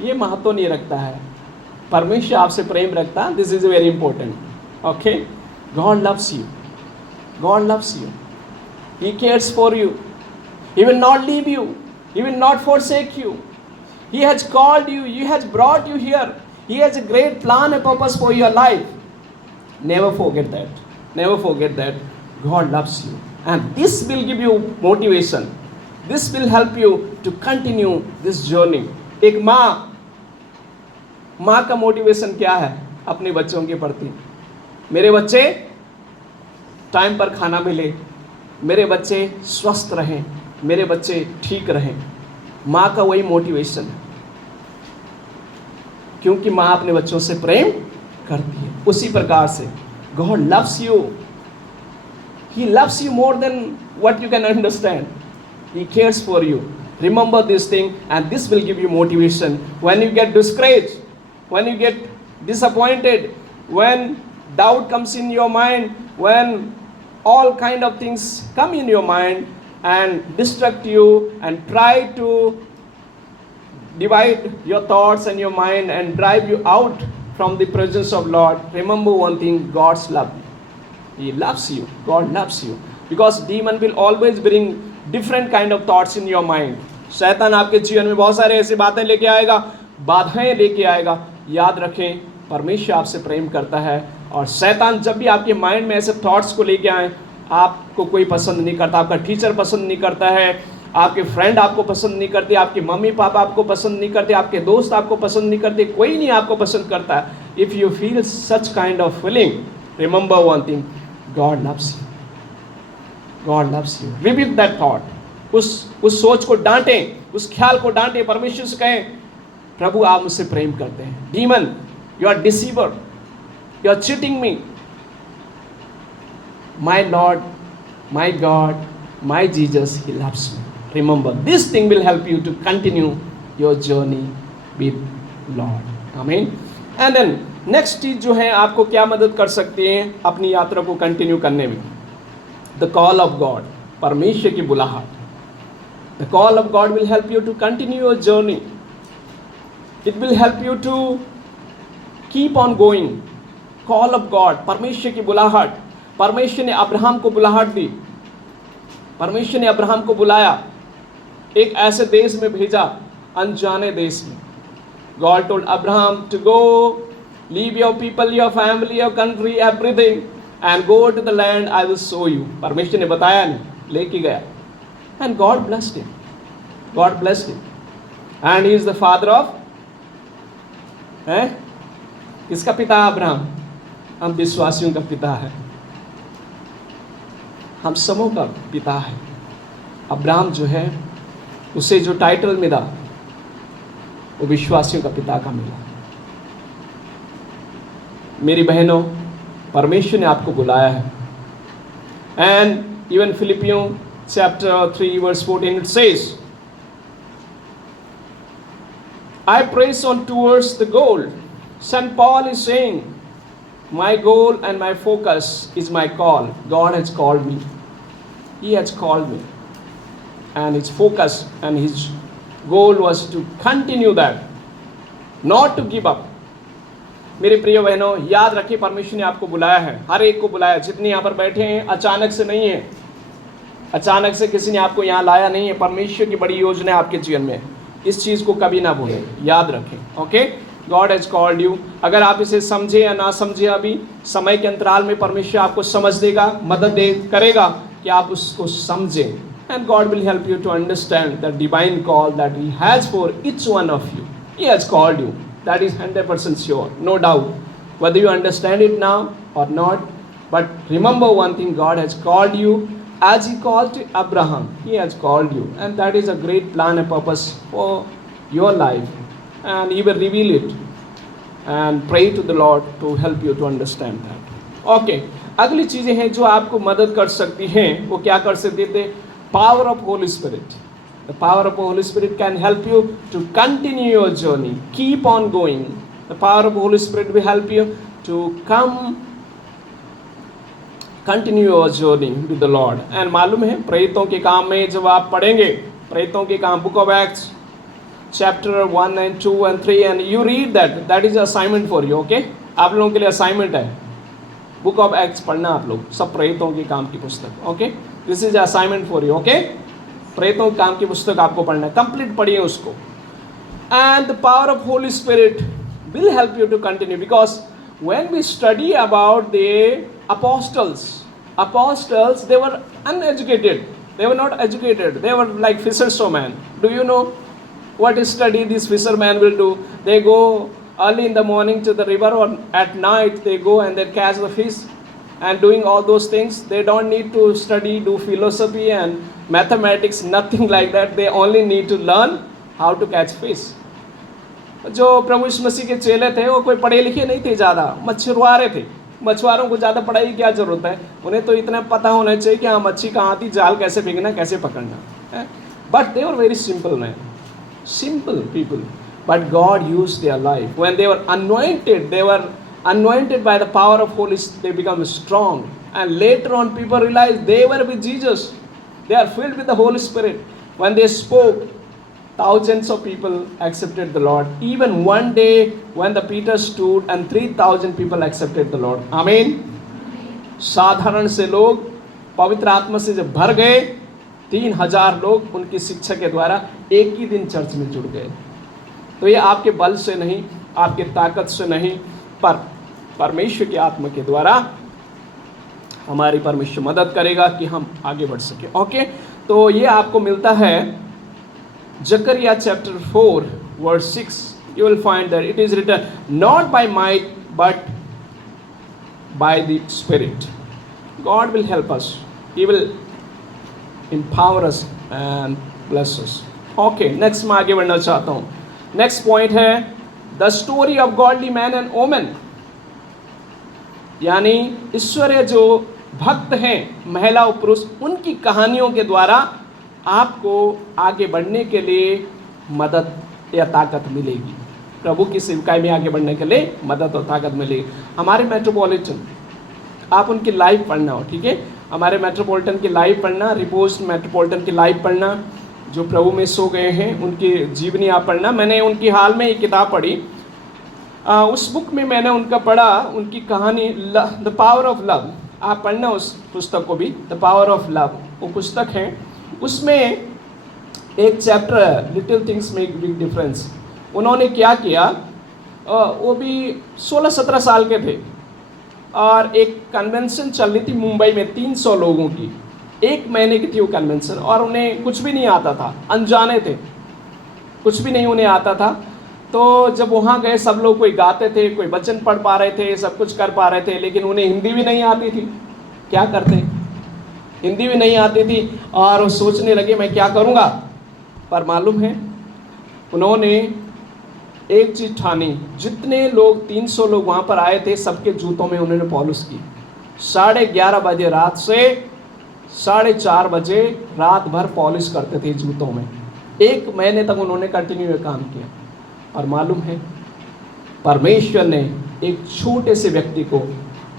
ये महत्व नहीं रखता है. परमेश्वर आपसे प्रेम रखता है. This is very important. Okay. God loves you. God loves you. He cares for you. He will not leave you. He will not forsake you. He has called you. He has brought you here. He has a great plan and purpose for your life. Never forget that. Never forget that. God loves you. And this will give you motivation. This will help you to continue this journey. एक माँ का motivation क्या है अपने बच्चों के प्रति? मेरे बच्चे टाइम पर खाना मिले, मेरे बच्चे स्वस्थ रहें, मेरे बच्चे ठीक रहें. माँ का वही मोटिवेशन है, क्योंकि माँ अपने बच्चों से प्रेम करती है. उसी प्रकार से God loves you. He loves you more than what you can understand. He cares for you. Remember this thing, and this will give you motivation. When you get discouraged, when you get disappointed, when doubt comes in your mind, when all kind of things come in your mind and distract you and try to divide your thoughts and your mind and drive you out from the presence of Lord, remember one thing: God's love. He loves you. God loves you. Because demon will always bring different kind of thoughts in your mind. शैतान आपके जीवन में बहुत सारे ऐसी बातें लेके आएगा, बाधाएं लेके आएगा. याद रखें, परमेश्वर आपसे प्रेम करता है, और शैतान जब भी आपके माइंड में ऐसे थॉट्स को लेके आए, आपको कोई पसंद नहीं करता. आपका टीचर पसंद नहीं करता है, आपके फ्रेंड आपको पसंद नहीं करते, आपके मम्मी पापा आपको पसंद नहीं करते, आपके दोस्त आपको पसंद नहीं करते, कोई नहीं आपको पसंद करता. If you feel such kind of feeling, remember one thing: God loves you. God loves you. Rebuke that thought. उस सोच को डांटें, उस ख्याल को डांटें. परमेश्वर से कहें, प्रभु आप मुझसे प्रेम करते हैं. Demon, you are deceiver. You are cheating me. My Lord, my God, my Jesus, He loves you. Remember, this thing will help you to continue your journey with Lord. Amen. And then next चीज जो है आपको क्या मदद कर सकती है अपनी यात्रा को कंटिन्यू करने में? The call of God. परमेश्वर की बुलाहट. The call of God will help you to continue your journey. It will help you to keep on going. Call of God, परमेश्वर की बुलाहट. परमेश्वर ने अब्राहम को बुलाहट दी. परमेश्वर ने अब्राहम को बुलाया, एक ऐसे देश में भेजा, अनजाने देश में. God told Abraham to go, leave your people, your family, your country, everything, and go to the land I will show you. परमेश्वर ने बताया नहीं, लेके गया. And God blessed him. God blessed him. And he is the father of, किसका पिता? Abraham. हम विश्वासियों का पिता है, हम सबों का पिता है. अब्राहम जो है, उसे जो टाइटल मिला वो विश्वासियों का पिता का मिला. मेरी बहनों, परमेश्वर ने आपको बुलाया है. एंड इवन फिलिपियों chapter 3 verse 14 it says, I press on towards the goal. St. Paul is saying, My goal and my focus is my call. God has called me. He has called me. And his focus and his goal was to continue that, not to give up. मेरे प्रिय बहनों, याद रखिए परमेश्वर ने आपको बुलाया है, हर एक को बुलाया। जितने यहाँ पर बैठे हैं अचानक से नहीं है, अचानक से किसी ने आपको यहाँ लाया नहीं है। परमेश्वर की बड़ी योजना है आपके जीवन में। इस चीज़ को कभी ना भूलें, याद रखें। Okay, God has called you. अगर आप इसे समझे या ना समझे, अभी समय के अंतराल में परमेश्वर आपको समझ देगा, मदद करेगा कि आप उसको समझें। And God will help you to understand the divine call that he has for each one of you. He has called you, that is 100% sure, no doubt, whether you understand it now or not. But remember one thing, God has called you as he called Abraham. He has called you, and that is a great plan and purpose for your life, and he will reveal it. And pray to the Lord to help you to understand that. Okay, अगली चीज़ें हैं जो आपको मदद कर सकती हैं, वो क्या कर सकते थे? Power of Holy Spirit. The power of the Holy Spirit can help you to continue your journey. Keep on going. The power of the Holy Spirit will help you to continue your journey with the Lord. And मालूम है प्रेरितों के काम में जब आप पढ़ेंगे, प्रेरितों के काम, Book of Acts chapter 1 and 2 and 3, and you read that is assignment for you. Okay, आप लोगों के लिए assignment है Book of Acts पढ़ना, आप लोग सब प्रेरितों के काम की पुस्तक। Okay, this is assignment for you. Okay, प्रेरितों के काम की पुस्तक आपको पढ़ना है, कंप्लीट पढ़िए उसको। And the power of Holy Spirit will help you to continue, because when we study about the apostles, they were uneducated, they were not educated, they were like fishermen. Do you know what study these fishermen will do? They go early in the morning to the river, or at night they go and they catch the fish, and doing all those things. They don't need to study, do philosophy and mathematics, nothing like that. They only need to learn how to catch fish. जो प्रभु यीशु मसीह के चेले थे वो कोई पढ़े लिखे नहीं थे, ज़्यादा मछुआरे थे। मछुआरों को ज़्यादा पढ़ाई की क्या ज़रूरत है, उन्हें तो इतना पता होना चाहिए कि हाँ मच्छी कहाँ आती, जाल कैसे फेंकना, कैसे पकड़ना। But they were very simple man, simple people. But God used their life. When they were anointed by the power of Holy Spirit, they become strong. And later on people realized they were with Jesus. They are filled with the Holy Spirit. When they spoke, thousands of people accepted the Lord. Even one day when the Peter stood and 3,000 people accepted the Lord. Amen. साधारण से लोग पवित्र आत्मा से जब भर गए, 3,000 लोग उनकी शिक्षा के द्वारा एक ही दिन चर्च में जुड़ गए। तो ये आपके बल से नहीं, आपके ताकत से नहीं, पर परमेश्वर की आत्मा के द्वारा हमारी परमेश्वर मदद करेगा कि हम आगे बढ़ सके। ओके, तो ये आपको मिलता है जकरिया chapter 4 verse 6। You will find that it is written, not by might but by the spirit. God will help us, he will empower us and bless us. Okay, next मैं आगे बढ़ना चाहता हूँ। नेक्स्ट पॉइंट है the story of godly man and women, यानी ईश्वरीय जो भक्त हैं, महिला और पुरुष, उनकी कहानियों के द्वारा आपको आगे बढ़ने के लिए मदद या ताकत मिलेगी। प्रभु की सेवकाई में आगे बढ़ने के लिए मदद और ताकत मिलेगी। हमारे मेट्रोपॉलिटन, आप उनकी लाइव पढ़ना हो, ठीक है, हमारे मेट्रोपॉलिटन की लाइव पढ़ना, रिपोर्ट मेट्रोपॉलिटन की लाइव पढ़ना, जो प्रभु में सो गए हैं उनकी जीवनी आप पढ़ना। मैंने उनकी हाल में एक किताब पढ़ी, उस बुक में मैंने उनका पढ़ा, उनकी कहानी द पावर ऑफ लव। आप पढ़ना उस पुस्तक को भी, द पावर ऑफ लव वो पुस्तक है। उसमें एक चैप्टर है little things make big difference. उन्होंने क्या किया, वो भी 16-17 साल के थे और एक कन्वेंशन चल रही थी मुंबई में 300 लोगों की, 1 महीने की थी वो कन्वेंशन, और उन्हें कुछ भी नहीं आता था, अनजाने थे, कुछ भी नहीं उन्हें आता था। तो जब वहाँ गए सब लोग कोई गाते थे, कोई वचन पढ़ पा रहे थे, सब कुछ कर पा रहे थे, लेकिन उन्हें हिंदी भी नहीं आती थी। क्या करते, हिंदी भी नहीं आती थी और वो सोचने लगे मैं क्या करूँगा। पर मालूम है उन्होंने एक चीज़ ठानी, जितने लोग 300 लोग वहाँ पर आए थे सबके जूतों में उन्होंने पॉलिश की। 11:30 बजे रात से 4:30 बजे रात भर पॉलिश करते थे जूतों में। 1 महीने तक उन्होंने कंटिन्यू काम किया और मालूम है परमेश्वर ने एक छोटे से व्यक्ति को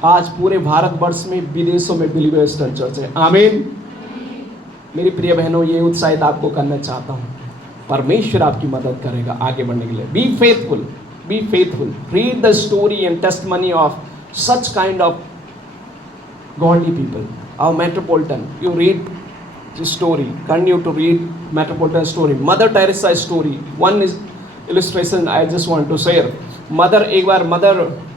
आज पूरे भारतवर्ष में, विदेशों में बिलीवर ईस्टर्न चर्च है। आमीन। मेरी प्रिय बहनों, ये उत्साहित आपको करना चाहता हूँ, परमेश्वर आपकी मदद करेगा आगे बढ़ने के लिए। Be faithful, be faithful, read the story and testimony of such kind of godly people. Our metropolitan, you read the story, continue to read metropolitan story, Mother Teresa story. One is illustration I just want to share. Mother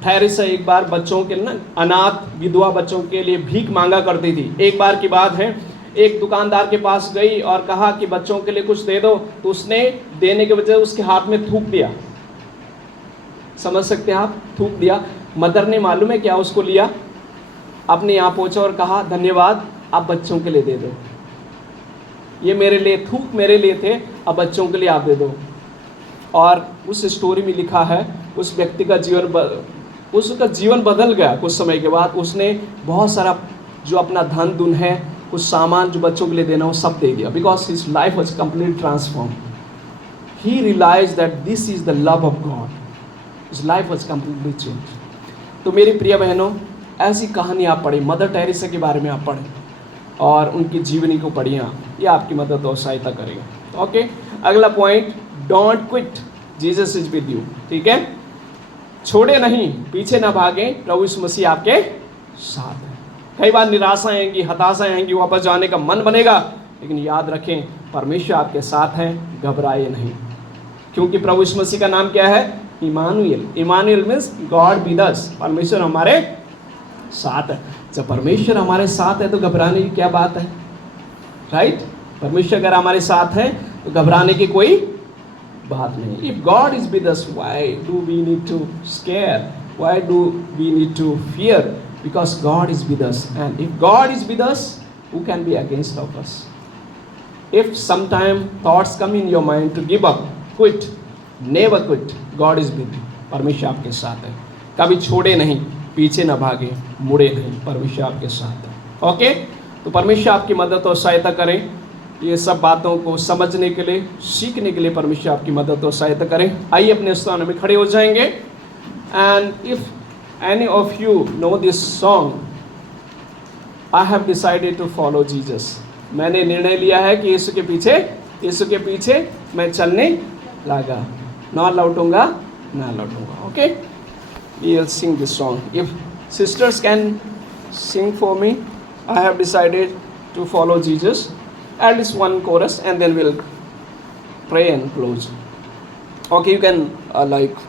Teresa एक बार बच्चों के ना, अनाथ विधवा बच्चों के लिए भीख मांगा करती थी। एक बार की बात है, एक दुकानदार के पास गई और कहा कि बच्चों के लिए कुछ दे दो, तो उसने देने के बजाय उसके हाथ में थूक दिया। समझ सकते हैं आप, थूक दिया। मदर ने मालूम है क्या उसको लिया, अपने यहाँ पहुंचा और कहा धन्यवाद, आप बच्चों के लिए दे दो, ये मेरे लिए थूक मेरे लिए थे, अब बच्चों के लिए आप दे दो। और उस स्टोरी में लिखा है उस व्यक्ति का उसका जीवन बदल गया। कुछ समय के बाद उसने बहुत सारा जो अपना धन धुन है, कुछ सामान जो बच्चों के लिए देना, वो सब दे दिया, because his life was completely transform. He realise that this is the love of God, his life was completely change. तो मेरी प्रिय बहनों, ऐसी कहानी आप पढ़ें, मदर टेरेसा के बारे में आप पढ़ें और उनकी जीवनी को पढ़िए आप, ये आपकी मदद और सहायता करेगा। ओके, अगला point, don't quit, Jesus is with you. ठीक है, छोड़े नहीं, पीछे ना भागें, प्रभु यीशु मसीह आपके साथ है। कई बार निराशा आएंगी, हताशा आएंगी, वापस जाने का मन बनेगा, लेकिन याद रखें परमेश्वर आपके साथ हैं, घबराए नहीं, क्योंकि प्रभु यीशु मसीह का नाम क्या है, Emmanuel. Emmanuel means God with us, परमेश्वर हमारे साथ है। जब परमेश्वर हमारे साथ है तो घबराने की क्या बात है, राइट? परमेश्वर अगर हमारे साथ है तो घबराने की कोई बात नहीं। If God is with us, why do we need to scare, why do we need to fear? Because God is with us, and if God is with us, who can be against of us? If sometime thoughts come in your mind to give up, quit, never quit, God is with you, परमेश्वर आपके साथ है। कभी छोड़े नहीं, पीछे न भागे, मुड़े नहीं, परमेश्वर आपके साथ है। ओके, तो परमेश्वर आपकी मदद और सहायता करें, ये सब बातों को समझने के लिए, सीखने के लिए परमेश्वर आपकी मदद और सहायता करें। आइए अपने स्थान में खड़े हो जाएंगे। And if any of you know this song, I have decided to follow Jesus, मैंने निर्णय लिया है कि यीशु के पीछे मैं चलने लगा, ना लौटूंगा ना लौटूंगा। Okay, we'll sing this song. If sisters can sing for me, I have decided to follow Jesus. At least one chorus, and then we'll pray and close. Okay, you can like